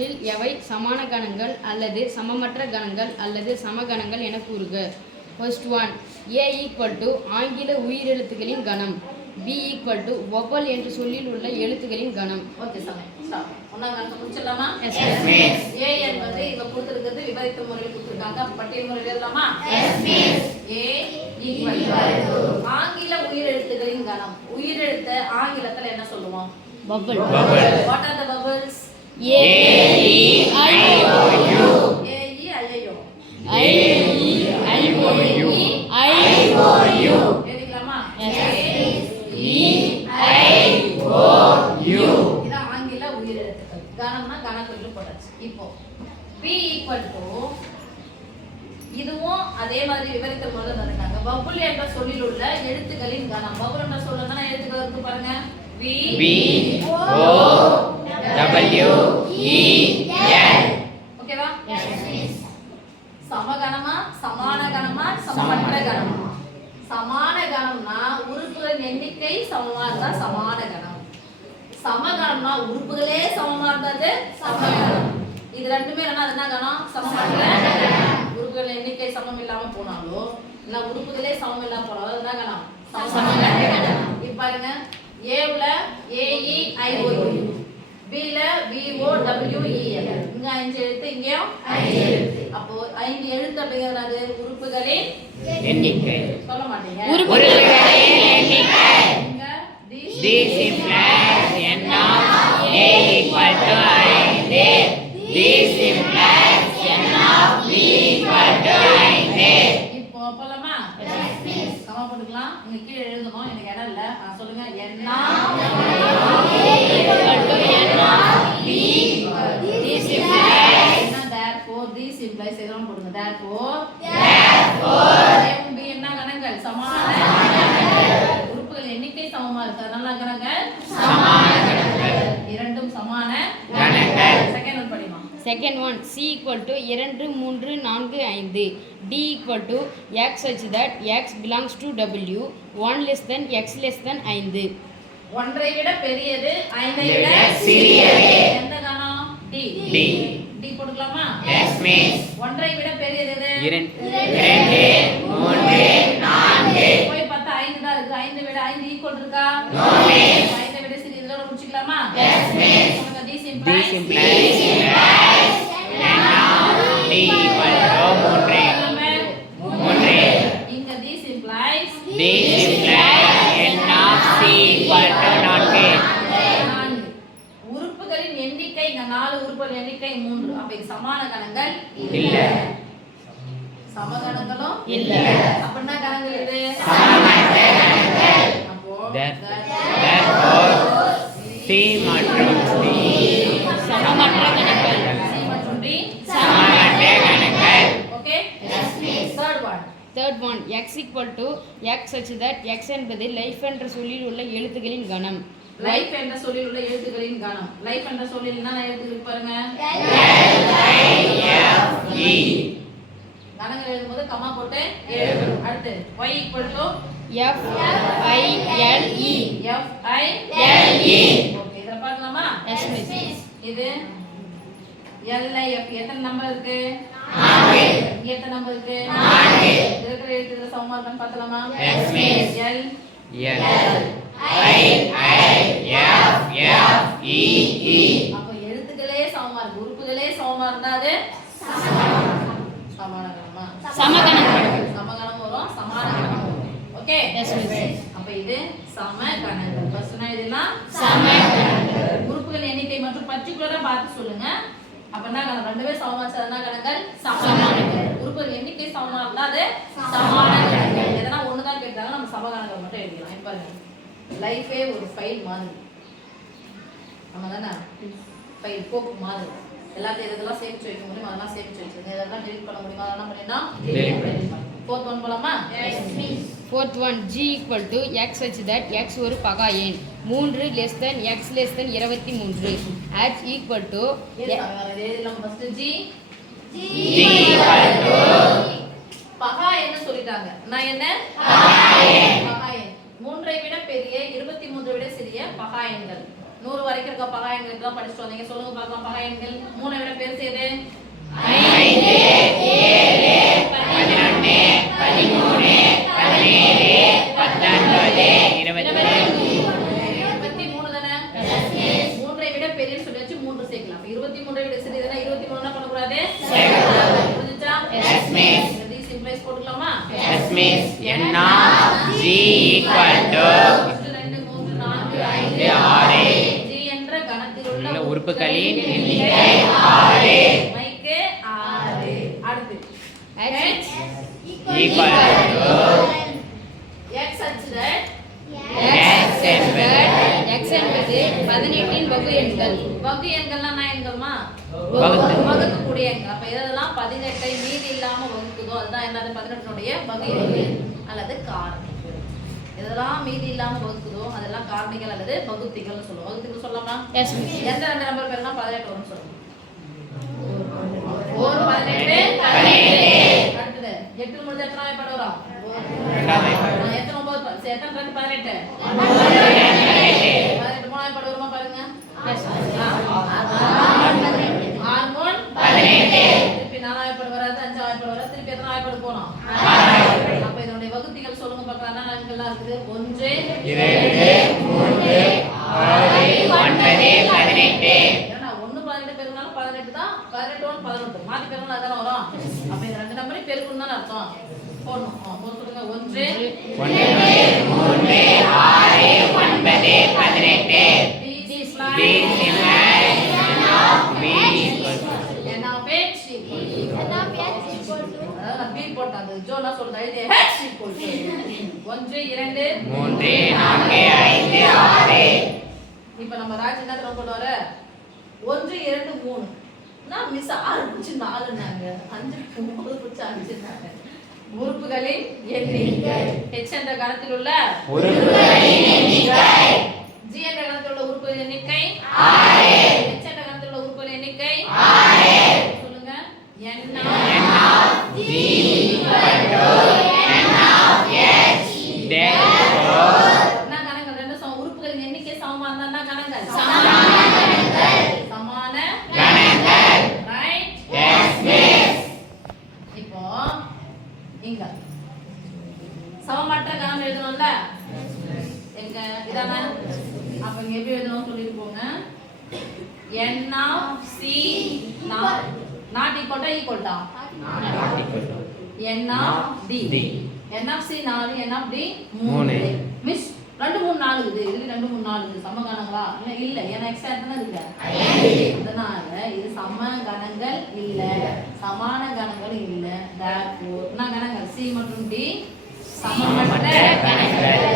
கீழ்கண்டவற்றில் எவை சமான கணங்கள் அல்லது சமமற்ற கணங்கள் அல்லது சமகணங்கள் என கூறுக. ஃபர்ஸ்ட் ஒன், A = ஆங்கில உயிரெழுத்துக்களின் கணம். B = வவல் என்ற சொல்லில் உள்ள எழுத்துக்களின் கணம். ஓகே சாமி, ஸ்டாப். ஒண்ணாம் கணக்கு முடிச்சிடலாமா? Yes miss. A என்பது இங்க கொடுத்திருக்கிறது விபரித்த முறையில் கொடுத்திருக்காங்க. பட்டியல் முறையில் எழுதலாமா? Yes miss. A = ஆங்கில உயிரெழுத்துக்களின் கணம். உயிரெழுத்து ஆங்கிலத்துல என்ன சொல்லுவோம்? Vowel. What are the vowels? A E I O U. A E I O. I E I O U. I O U. எழுதிக்கலாமா? Yes. A E I O U. இது ஆங்கில உயிரெழுத்துக்கள். கணம்னா கணக்குள்ள போட்டாச்சு. இப்போ B = இதுவும் அதே மாதிரி விவரித்த முறையில் தந்திருக்காங்க. வவல் என்ற சொல்லில் உள்ள எழுத்துக்களின் கணம். வவல் என்ற சொல்லுன்னா எழுத்துக்கள் இருக்கு பாருங்க. B O W E L. ஓகேவா? சமகணமா, சமான கணமா, சமமற்ற கணமா? சமான கணம்னா உறுப்புகளின் எண்ணிக்கை சமமா இருந்தா சமான கணம். சமகணம்னா உறுப்புகளே சமமா இருந்தது சமகணம். இது ரெண்டுமே என்ன கணம்? சமமற்ற கணம். உறுப்புகளின் எண்ணிக்கை சமம் இல்லாம போனாலோ இல்ல உறுப்புகளே சமம் இல்லாம போனாலோ என்ன கணம்? சமமற்ற கணம். இப்ப பாருங்க, ஏல A E I O U, B ல B O W E L. இங்க 5 எழுத்து, இங்கேயும் 5 எழுத்து. அப்போ 5 எழுத்து அப்படிங்கிறது உறுப்புகளின் எண்ணிக்கை. சொல்ல மாட்டீங்க. உறுப்புகளின் எண்ணிக்கை. இங்க This implies n of A = 5. This implies n of B = 5. இப்போ போலாமா? சம போட்டுக்கலாம். இங்க கீழ எழுதணும், எனக்கு இடம் இல்ல. சொல்லுங்க. n of This implies. therefore this implies எதெல்லாம் போடுங்க. therefore B என்ன கணங்கள்? சமான கணங்கள். உறுப்புகள் எண்ணிக்கை சமமா இருக்கு, அதனால கணங்கள் சமான கணங்கள். இரண்டும் சமான கணங்கள். செகண்ட் ஒன் படிமா. Second one, C = 2 3 4 5. D = X such that X belongs to W 1 less than X less than 5. ஒன்றை விட பெரியது, ஐந்தை விட சிறியது. எந்த கணம்? D. D போட்டுக்கலாமா? Yes miss. ஒன்றை விட பெரியது எது? 2 3 4. போய் பார்த்தா 5 தான் இருக்கு. 5 விட 5 ஈக்குவல் இருக்கா? No miss. 5 விட சிறியது. இதோட முடிச்சுக்கலாமா? Yes miss. சொல்லுங்க. This This implies implies n of D = 3. இங்க this implies This implies n of C = 4. உறுப்புகளின் எண்ணிக்கை இங்க 4 உறுப்புகளின் எண்ணிக்கை 3. அப்ப இது சமான கணங்கள் இல்ல. சமகணங்களும் இல்ல. அப்படின்னா கணங்கள் இது சமமற்ற கணங்கள். அப்போ Therefore C மற்றும் D சமமற்ற கணங்கள். C மற்றும் D சமமற்ற கணங்கள். Okay. Third one. X = X such that X என்பது லைஃப் என்ற சொல்லில் உள்ள எழுத்துக்களின் கணம். லைஃப் என்ற சொல்லில் உள்ள எழுத்துக்களின் கணம். லைஃப் என்ற சொல்லில் என்ன எழுத்துக்கள் பாருங்க? E. கணங்கள் எழுதும்போது கமா போட்டு எழுதணும். அடுத்து Y = F I L E. F I L E. Okay, இத பார்க்கலாமா? Yes miss. இது L I F எத்தனை நம்பர் இருக்கு? 4. இங்க எத்தனை நம்பர் இருக்கு? 4. இருக்கிற எழுத்துக்கள் சமமா இருக்கான்னு பார்த்தலாமா? Yes miss. L L I F F E E. அப்ப எழுத்துக்களே சமமா இருக்கு, உறுப்புகளே சமமா இருந்தா அது சமான கணமா? சமகணங்கள். சமகணம் வரும், சமான கணம் வரும். ஓகே. Yes miss. அப்ப இது சமகணங்கள். ஃபர்ஸ்ட் நான் இதெல்லாம் சமகணங்கள். உறுப்புகள் எண்ணிக்கை மற்றும் பர்టిక్యులரா பார்த்து சொல்லுங்க. அப்ப என்ன கணம்? ரெண்டுமே சமமா இருந்தா கணங்கள் சமான சமகணங்கள். உறுப்புகள் எண்ணிக்கை சமமா இருந்தா அது சமான கணங்கள். எதனா ஒண்ணு தான் கேட்டாங்க, நம்ம சமகணங்கள் மட்டும் எழுதிக்கலாம். இப்ப பாருங்க, லைஃபே ஒரு ஃபைல் மாதிரி. ஆமாதானே? ஃபைல் கோப்பு மாதிரி. எல்லாத்தையும் இதெல்லாம் சேமிச்சு வைக்க முடியும், அதெல்லாம் சேமிச்சு வச்சிருங்க. இதெல்லாம் டெலீட் பண்ண முடியுமா? அதெல்லாம் பண்ணினா Delete பண்ணலாம். ஃபோர்த் ஒன் போலாமா? Fourth one, G = X such that X ஒரு பகா எண். 3 less than X less than 23. H = இதெல்லாம் ஃபர்ஸ்ட் G G = பகா என்ன சொல்லிட்டாங்க? நான் என்ன? பகா எண். பகா எண். 3ஐ விட பெரிய, 23 விட சிறிய பகா எண்கள். 100 வரைக்கும் இருக்க பகா எண்களுக்கு படிச்சுட்டு வந்தீங்க. சொல்லுங்க பார்க்கலாம். பகா எண்கள் 3 விட பெருசு எது? 5, 7, 11, 13, 17, 19, 20. 23 தானே? 3ஐ விட பெரிய சொல்லியாச்சு. 3 சேர்க்கலாம். 23ஐ விட சிறியதுனா 23 என்ன பண்ணக்கூடாது? புரிஞ்சுச்சா? Yes, miss. இது சிம்பிளைஸ் போட்டுக்கலாமா? Yes, miss. N of G equal to 2 3 4 5 6. G என்ற கணத்தில் உள்ள உள்ள உறுப்புகளின் எண்ணிக்கை 6. மைக்கு 6. அடுத்து H Equal to x அச்சுடன் X என்பது x என்பது 18 இன் வகு எண்கள். வகு எண்கள்னா என்ன எண்கள்மா? வகுத்து. வகுக்கக்கூடிய எண்கள். அப்ப இதெல்லாம் 18ஐ மீதி இல்லாம வகுக்குதோ அதுதான் என்னது? 18உடைய வகு எண்கள் அல்லது காரணிகள். இதெல்லாம் மீதி இல்லாம வகுக்குதோ அதெல்லாம் காரணிகள் அல்லது வகுத்திகள்னு சொல்லுவோம். வகுத்திகள் சொல்லலாமா? Yes, miss. எந்த ரெண்டு நம்பர் பேர்லாம் 18 வரும்னு சொல்லுங்க. 1 18 அடுத்தது 8 முடிஞ்ச எத்தனை வாய்ப்பாடு வரும்? இரண்டாவது எத்தனை 9 எத்தனை 2 18 18 மூணு வாய்ப்பாடு வருமா பாருங்க. Yes, miss. ஹார்மோன் 18. திருப்பி 4 வாய்ப்பாடு வராது, 5 வாய்ப்பாடு வராது, திருப்பி எத்தனை வாய்ப்பாடு போணும்? அப்ப இதனுடைய வகுத்திகள் சொல்லுங்க பார்க்கலாம். என்ன எண்கள்லாம் இருக்குது? 1 2, 3, 6, 9, 18. ஏன்னா 1 18 பெருக்குனாலும் 18 தான். 18 1 18 மாத்தி பெருக்குனா அதான வரும். அப்ப இந்த ரெண்டு நம்பரையும் பெருக்கணும் தான் அர்த்தம். போடணும். போட சொல்லுங்க. 1 1, 3, 6, 9, 18. B B similar N of B equal to N of H equal to அதாவது நான் B போட்டேன். அது ஜோ என்ன சொல்றது? எழுதி H equal to 1 2 3, 4, 5, 6. இப்போ நம்ம ராஜ் என்ன தர கொண்டு வர 1 2 3 நான் மிஸ் 6 பிடிச்சி 4னாங்க 5 9 பிடிச்சி 5னாங்க. உறுப்புகளின் எண்ணிக்கை H என்ற கணத்தில் உள்ள உறுப்புகளின் எண்ணிக்கை G என்ற கணத்தில் உள்ள உறுப்புகளின் எண்ணிக்கை 6. H என்ற கணத்தில் உள்ள உறுப்புகளின் எண்ணிக்கை 6. சொல்லுங்க. N N of G equal to N of H. Therefore, என்ன கணக்கு? ரெண்டு உறுப்புகளின் எண்ணிக்கை சமமா இருந்தா என்ன கணக்கு? சமான கணங்கள். ரைட். Yes, miss. இப்போ இங்க சமமற்ற கணம் எழுதணும்ல? எங்க இதானே? அப்ப இங்க எப்படி எழுதணும் சொல்லிட்டு போங்க. N of C not equal to equal to Not equal to N of D. D. N of C 4 N of D 3. 3. Miss 2 3 4 இருக்குது. இதுல 2 3 4 இருக்குது. சம கணங்களா? இல்ல ஏன்னா எக்ஸ்ட்ரா எத்தனை இருக்கு? அதனால இது சம கணங்கள் இல்ல, சமான கணங்கள் இல்ல. therefore என்ன கணங்கள்? C மற்றும் D சமமற்ற கணங்கள்.